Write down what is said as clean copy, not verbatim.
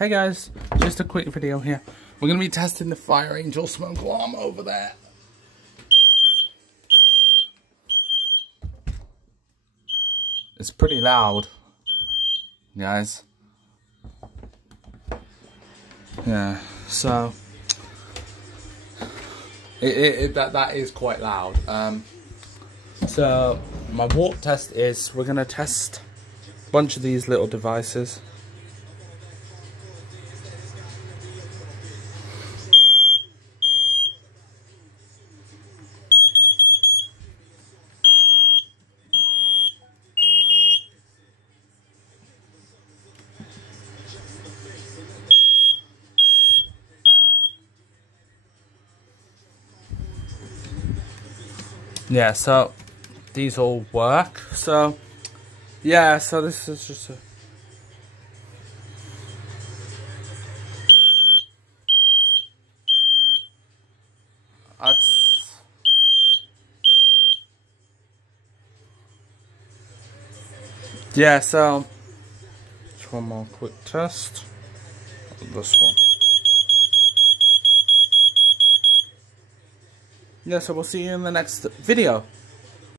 Hey guys, just a quick video here. We're going to be testing the Fire Angel smoke alarm over there. It's pretty loud, guys. Yeah, so that is quite loud. So my walk test is we're going to test a bunch of these little devices. Yeah, so these all work. So yeah, so this is just a yeah, so just one more quick test. This one. Yeah, so we'll see you in the next video.